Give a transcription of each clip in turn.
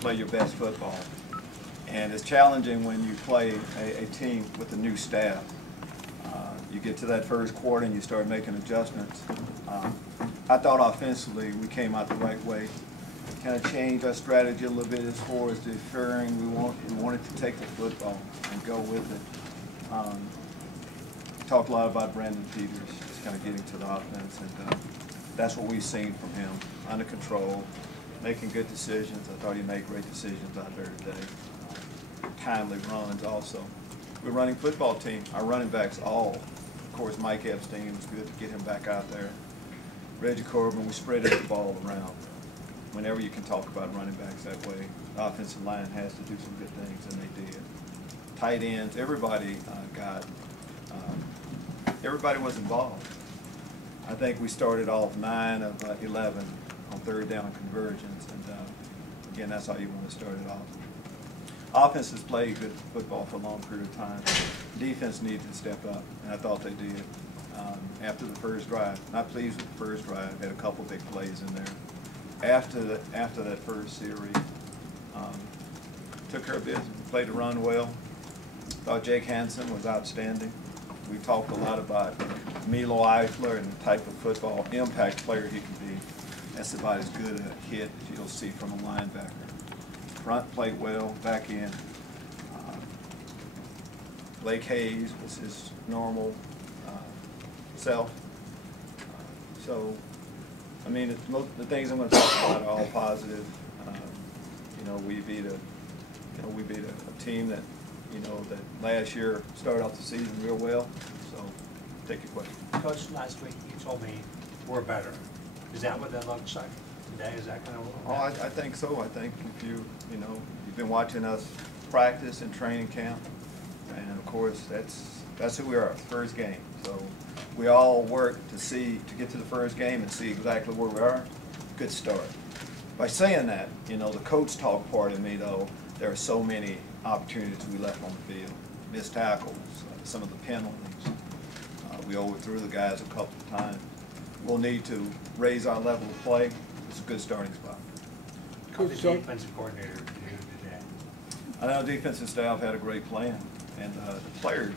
play your best football. And it's challenging when you play a team with a new staff. You get to that first quarter and you start making adjustments. I thought offensively we came out the right way. Kind of changed our strategy a little bit as far as deferring. We wanted to take the football and go with it. Talked a lot about Brandon Peters, just kind of getting to the offense, and that's what we've seen from him. Under control, making good decisions. I thought he made great decisions out there today. Timely runs also. We're a running football team. Our running backs all. Of course, Mike Epstein was good to get him back out there. Reggie Corbin, we spreaded the ball around. Whenever you can talk about running backs that way, the offensive line has to do some good things, and they did. Tight ends, everybody everybody was involved. I think we started off 9 of 11 on third down conversions, and again, that's how you want to start it off. Offense has played good football for a long period of time. Defense needed to step up, and I thought they did. After the first drive, not pleased with the first drive, had a couple big plays in there. After that first series, took care of business, played the run well. Thought Jake Hansen was outstanding. We talked a lot about Milo Eifler and the type of football impact player he can be. That's about as good a hit as you'll see from a linebacker. Front played well, back end. Blake Hayes was his normal self. So, I mean, the things I'm going to talk about are all positive. We beat a team that, that last year started off the season real well. So, take your question. Coach, last week you told me we're better. Is that what that looks like today? Is that kind of what? Oh, I think so. I think if you've been watching us practice and training camp, and of course that's who we are. First game. So we all work to get to the first game and see exactly where we are. Good start. By saying that, the coach talk part of me though, there are so many opportunities we left on the field. Missed tackles, some of the penalties. We overthrew the guys a couple of times. We'll need to raise our level of play. It's a good starting spot. Coach, the defensive coordinator do today? I know the defensive staff had a great plan, and the players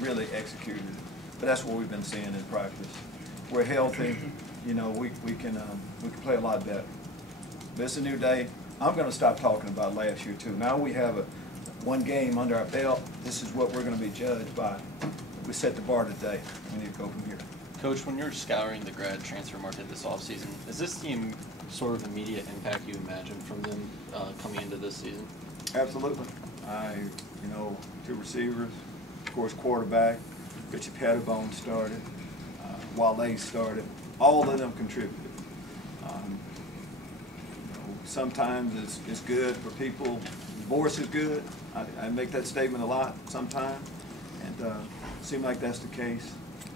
really executed it. But that's what we've been seeing in practice. We're healthy. We can play a lot better. But it's a new day. I'm going to stop talking about last year too. Now we have one game under our belt. This is what we're going to be judged by. We set the bar today. We need to go from here. Coach, when you're scouring the grad transfer market this offseason, is this team sort of immediate impact you imagine from them coming into this season? Absolutely. Two receivers, of course, quarterback. Richie Pettibone started. Wale started. All of them contributed. Sometimes it's good for people. Divorce is good. I make that statement a lot sometimes, and it seems like that's the case.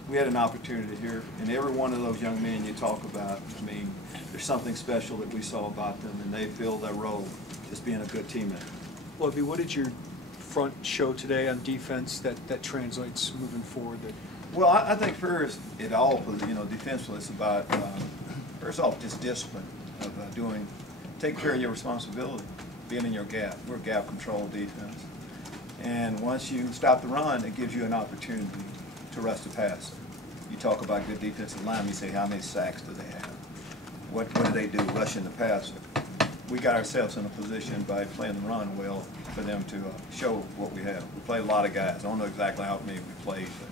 We had an opportunity here, and every one of those young men you talk about, there's something special that we saw about them, and they filled their role as being a good teammate. Lovie, what did your front show today on defense that translates moving forward? Well, I think first, defensively, it's about, first off, just discipline of taking care of your responsibility, being in your gap. We're a gap control defense. And once you stop the run, it gives you an opportunity to rush the pass. You talk about good defensive line, you say, how many sacks do they have? What do they do rushing the passer? We got ourselves in a position by playing the run well for them to show what we have. We played a lot of guys. I don't know exactly how many we played, but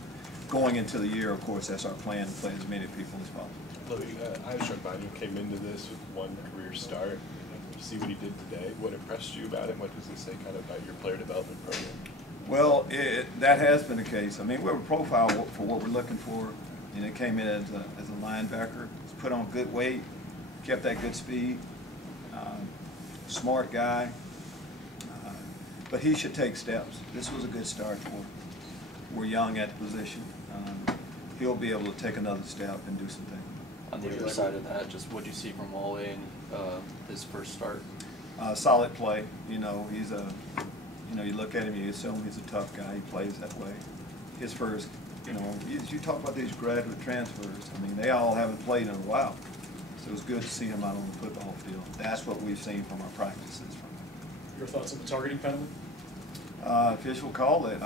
going into the year, of course, that's our plan, to play as many people as possible. Lovie, Aisha Banu came into this with one career start. You see what he did today. What impressed you about it? What does it say kind of about your player development program? Well, that has been the case. We have a profile for what we're looking for. He came in as a linebacker. He's put on good weight, kept that good speed. Smart guy. But he should take steps. This was a good start for him. We're young at the position. He'll be able to take another step and do something. On the other side of that, just what do you see from Wale in his first start? Solid play. He's you look at him, you assume he's a tough guy. He plays that way. His first, you talk about these graduate transfers. They all haven't played in a while. So it was good to see him out on the football field. That's what we've seen from our practices from him. Your thoughts on the targeting penalty? Official called it.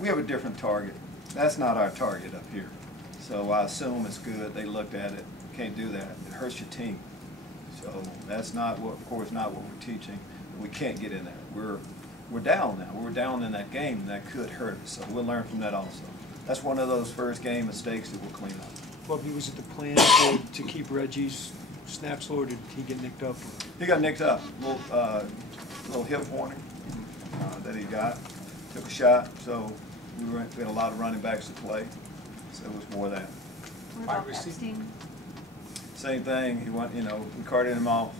We have a different target. That's not our target up here. So I assume it's good. They looked at it. Can't do that. It hurts your team. So that's not what, of course, not what we're teaching. We can't get in there. We're down now. We're down in that game, and that could hurt us. So we'll learn from that also. That's one of those first game mistakes that we'll clean up. Lovie, was it the plan to keep Reggie's snaps low, or did he get nicked up? He got nicked up. Little hip warning that he got. Took a shot. So we had a lot of running backs to play. So it was more of that. What about Epstein? Same thing. He went, we carted him off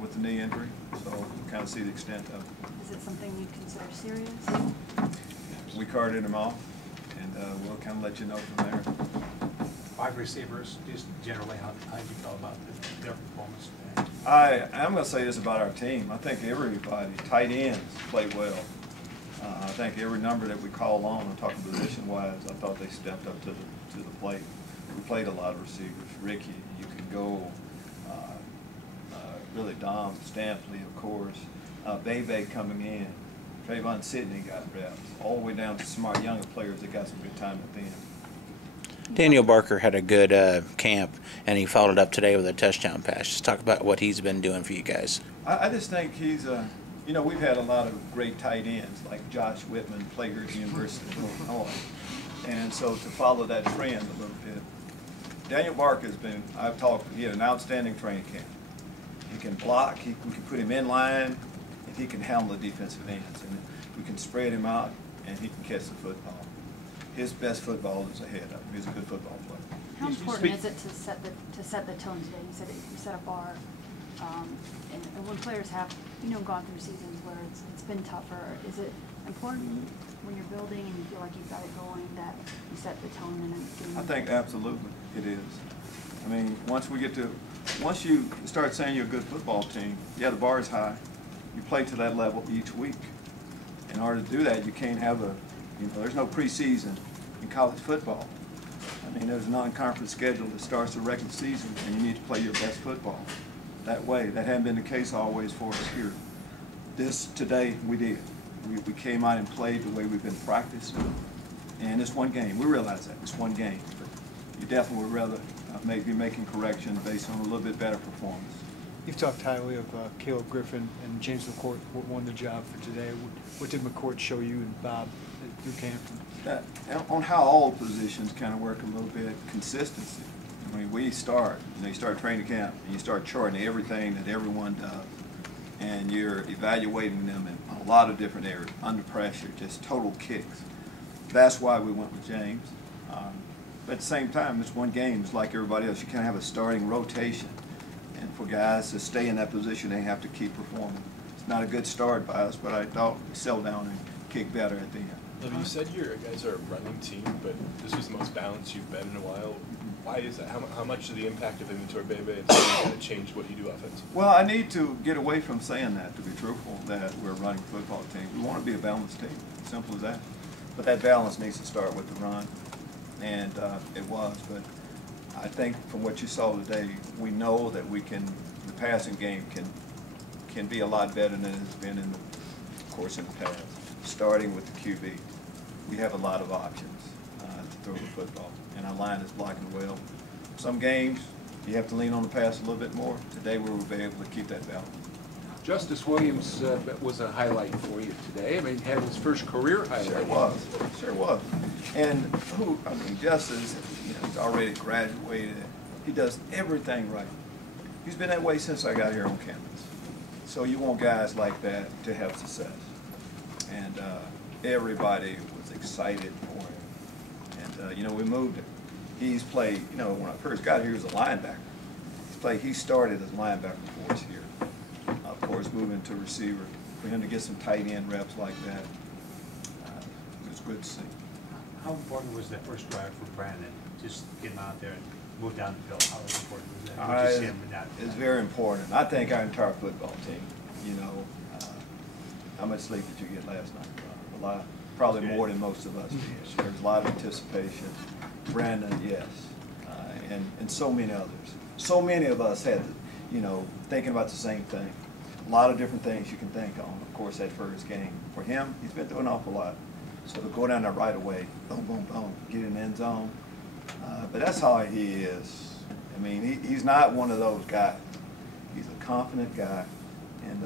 with the knee injury. So we kind of see the extent of it. Is it something you consider serious? We carted him off, and we'll kind of let you know from there. 5 receivers, just generally, how do you feel about their performance today? I'm going to say this about our team. I think everybody, tight ends, played well. I think every number that we call on, I'm talking position-wise, I thought they stepped up to the plate. We played a lot of receivers. Ricky, you can go. Really Dom Stampley, of course. Bebe coming in. Trayvon Sidney got reps. All the way down to smart younger players that got some good time at the end. Daniel Barker had a good camp, and he followed up today with a touchdown pass. Just talk about what he's been doing for you guys. I just think he's we've had a lot of great tight ends, like Josh Whitman, played here at the University of Illinois. And so to follow that trend a little bit, Daniel Barker has been, he had an outstanding training camp. He can block, we can put him in line, and he can handle the defensive ends. And we can spread him out, and he can catch the football. His best football is ahead of him. He's a good football player. How important is it to set the tone today? You set a bar, and when players have gone through seasons where it's been tougher, is it important when you're building and you feel like you've got it going that you set the tone in a game? I think absolutely it is. I mean, once you start saying you're a good football team, yeah, the bar is high. You play to that level each week. In order to do that, you can't have there's no preseason in college football. I mean, there's a non-conference schedule that starts the regular season, and you need to play your best football that way. That hadn't been the case always for us here. Today, we did. We came out and played the way we've been practicing. And it's one game. We realize that. It's one game. But you definitely would rather be making corrections based on a little bit better performance. You've talked highly of Caleb Griffin and James McCourt won the job for today. What did McCourt show you and Bob through camp? On how all positions kind of work a little bit, consistency. I mean, you start training camp, and you start charting everything that everyone does, and you're evaluating them in a lot of different areas, under pressure, just total kicks. That's why we went with James. But at the same time, it's one game. It's like everybody else. You kind of have a starting rotation. And for guys to stay in that position, they have to keep performing. It's not a good start by us, but I thought we settled down and kicked better at the end. You said you guys are a running team, but this was the most balanced you've been in a while. Why is that? How much of the impact of Inventor Bebe and kind of changed what you do offensively? Well, I need to get away from saying that, to be truthful, that we're a running football team. We want to be a balanced team, simple as that. But that balance needs to start with the run, and it was. But I think from what you saw today, we know that the passing game can be a lot better than it has been in the past. Starting with the QB, we have a lot of options to throw the football, and our line is blocking well. Some games, you have to lean on the pass a little bit more. Today, we will be able to keep that balance. Justice Williams was a highlight for you today. I mean, he had his first career highlight. Sure was. And Justice, he's already graduated. He does everything right. He's been that way since I got here on campus. So you want guys like that to have success. And everybody was excited for him. And, we moved him. He's played, when I first got here, he was a linebacker. He started as a linebacker for us here. Of course, moving to receiver. For him to get some tight end reps like that, it was good to see. How important was that first drive for Brandon? Just getting out there and move down the field. How important was that? Did you see him in that? It's very important. I think our entire football team, how much sleep did you get last night? A lot. Probably more than most of us did. There was a lot of anticipation. Brandon, yes. And so many others. So many of us had, thinking about the same thing. A lot of different things you can think on, of course, that first game. For him, he's been through an awful lot. So to go down there right away, boom, boom, boom, get in the end zone. But that's how he is. I mean, he's not one of those guys. He's a confident guy. And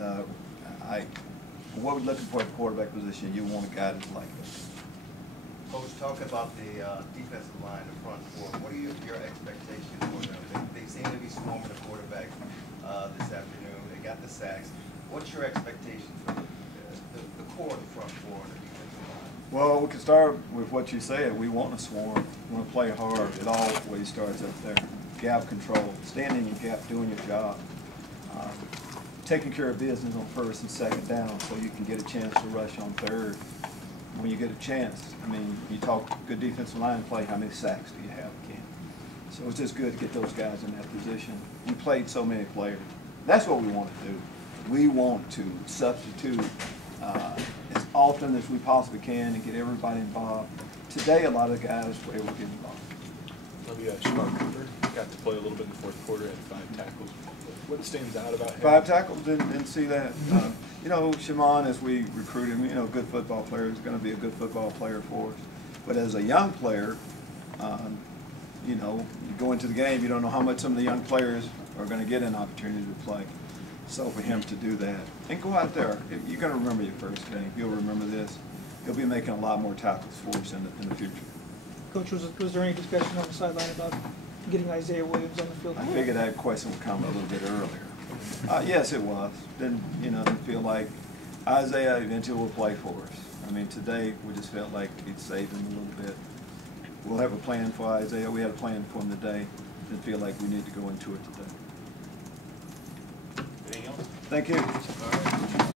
what we're looking for at the quarterback position, you want a guy that's like that. Coach, talk about the defensive line, the front four. What are your expectations for them? They seem to be swarming the quarterback this afternoon. They got the sacks. What's your expectation for the core of the front four and the defensive line? Well, we can start with what you said. We want to swarm. We want to play hard. It always starts up there. Gap control. Stand in your gap, doing your job. Taking care of business on first and second down so you can get a chance to rush on third. When you get a chance, I mean, you talk good defensive line play, how many sacks do you have again? So it's just good to get those guys in that position. We played so many players. That's what we want to do. We want to substitute as often as we possibly can and get everybody involved. Today, a lot of guys were able to get involved. Shamar Cooper got to play a little bit in the fourth quarter, had 5 tackles. What stands out about him? 5 tackles, didn't see that. You know, Shimon, as we recruit him, you know, good football player, is going to be a good football player for us. But as a young player, you know, you go into the game, you don't know how much some of the young players are going to get an opportunity to play. So for him to do that, and go out there, you're going to remember your first game. You'll remember this. He'll be making a lot more tackles for us in the future. Coach, was there any discussion on the sideline about getting Isaiah Williams on the field? I figured that question would come a little bit earlier. Yes, it was. Didn't feel like Isaiah eventually will play for us. I mean, today we just felt like he'd saved him a little bit. We'll have a plan for Isaiah. We had a plan for him today. Didn't feel like we need to go into it today. Anything else? Thank you.